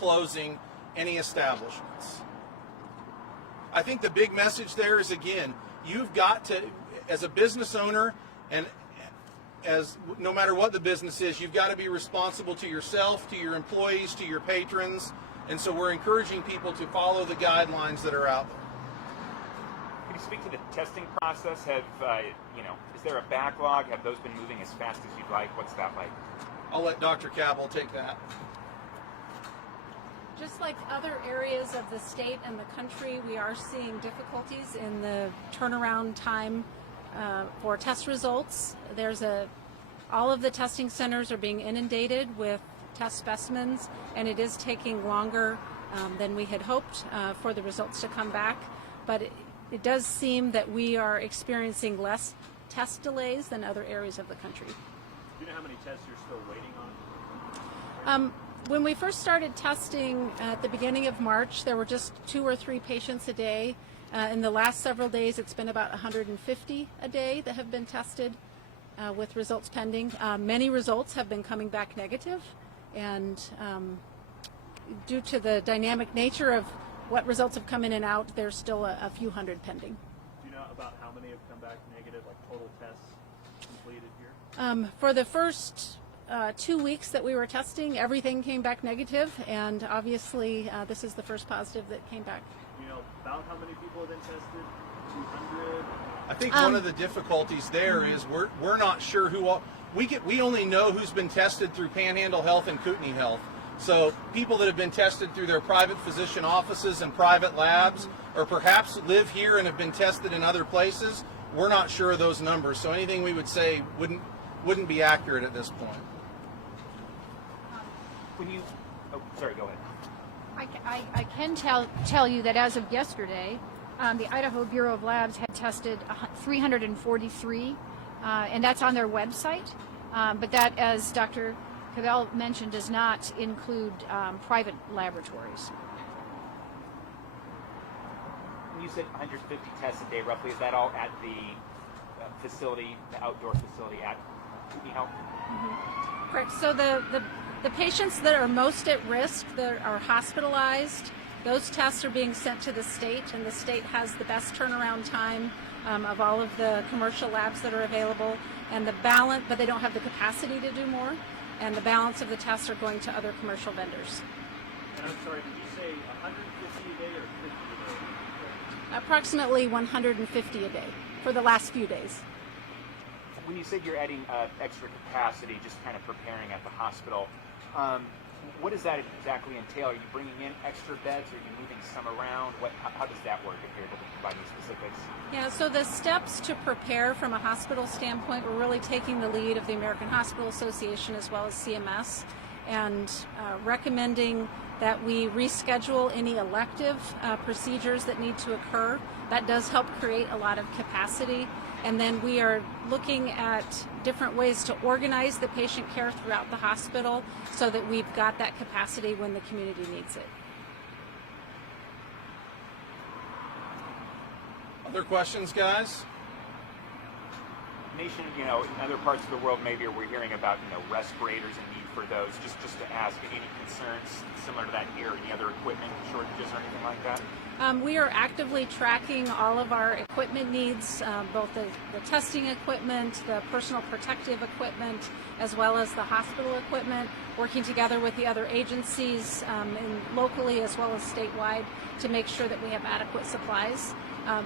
closing any establishments. I think the big message there is, again, you've got to, as a business owner, and as no matter what the business is, you've got to be responsible to yourself, to your employees, to your patrons, and so we're encouraging people to follow the guidelines that are out there. Can you speak to the testing process? Is there a backlog? Have those been moving as fast as you'd like? What's that like? I'll let Dr. Cabell take that. Just like other areas of the state and the country, we are seeing difficulties in the turnaround time for test results. All of the testing centers are being inundated with test specimens, and it is taking longer than we had hoped for the results to come back. But it does seem that we are experiencing less test delays than other areas of the country. Do you know how many tests you're still waiting on? When we first started testing at the beginning of March, there were just 2 or 3 patients a day. In the last several days, it's been about 150 a day that have been tested with results pending. Many results have been coming back negative, and due to the dynamic nature of what results have come in and out, there's still a few hundred pending. Do you know about how many have come back negative, like total tests completed here? For the first 2 weeks that we were testing, everything came back negative, and obviously this is the first positive that came back. Do you know about how many people have been tested? 200? I think one of the difficulties there is we're not sure who all, we only know who's been tested through Panhandle Health and Kootenai Health. So people that have been tested through their private physician offices and private labs, or perhaps live here and have been tested in other places, we're not sure of those numbers. So anything we would say wouldn't be accurate at this point. Sorry, go ahead. I can tell you that as of yesterday, the Idaho Bureau of Labs had tested 343, and that's on their website. But that, as Dr. Cabell mentioned, does not include private laboratories. You said 150 tests a day, roughly. Is that all at the facility, the outdoor facility at Kootenai Health? Mm-hmm. Correct. So the patients that are most at risk, that are hospitalized, those tests are being sent to the state, and the state has the best turnaround time of all of the commercial labs that are available, and the balance, but they don't have the capacity to do more, and the balance of the tests are going to other commercial vendors. And I'm sorry, did you say 150 a day or 50 a day? Approximately 150 a day for the last few days. When you said you're adding extra capacity, just kind of preparing at the hospital, what does that exactly entail? Are you bringing in extra beds? Are you moving some around? How does that work, if you're able to provide any specifics? Yeah, so the steps to prepare from a hospital standpoint, we're really taking the lead of the American Hospital Association as well as CMS, and recommending that we reschedule any elective procedures that need to occur. That does help create a lot of capacity. And then we are looking at different ways to organize the patient care throughout the hospital so that we've got that capacity when the community needs it. Other questions, guys? Nation, in other parts of the world, maybe we're hearing about, respirators and need for those. Just to ask, any concerns similar to that here? Any other equipment shortages or anything like that? We are actively tracking all of our equipment needs, both the testing equipment, the personal protective equipment, as well as the hospital equipment, working together with the other agencies locally as well as statewide to make sure that we have adequate supplies.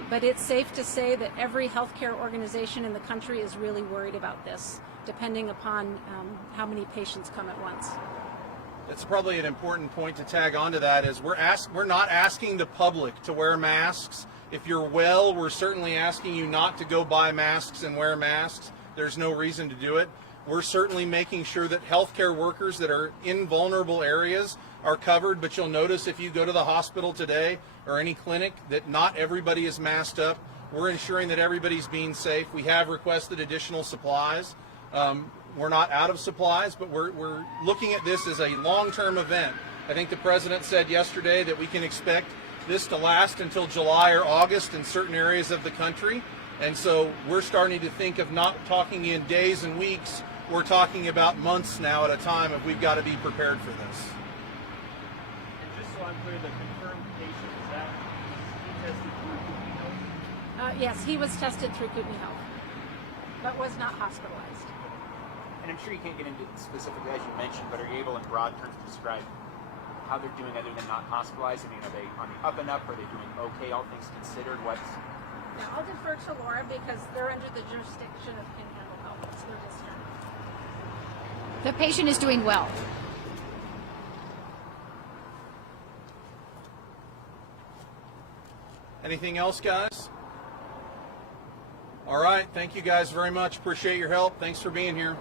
But it's safe to say that every healthcare organization in the country is really worried about this, depending upon how many patients come at once. It's probably an important point to tag onto that is we're not asking the public to wear masks. If you're well, we're certainly asking you not to go buy masks and wear masks. There's no reason to do it. We're certainly making sure that healthcare workers that are in vulnerable areas are covered, but you'll notice if you go to the hospital today or any clinic that not everybody is masked up. We're ensuring that everybody's being safe. We have requested additional supplies. We're not out of supplies, but we're looking at this as a long-term event. I think the president said yesterday that we can expect this to last until July or August in certain areas of the country. And so we're starting to think of not talking in days and weeks, we're talking about months now at a time if we've got to be prepared for this. so I'm clear, the confirmed patient, is that he tested through Kootenai Health? Yes, he was tested through Kootenai Health, but was not hospitalized. And I'm sure you can't get into specifically as you mentioned, but are you able in broad terms to describe how they're doing other than not hospitalized? I mean, are they on the up and up? Are they doing okay, all things considered? What's Now, I'll defer to Laura because they're under the jurisdiction of Panhandle Health. It's their district. The patient is doing well. Anything else, guys? All right. Thank you guys very much. Appreciate your help. Thanks for being here.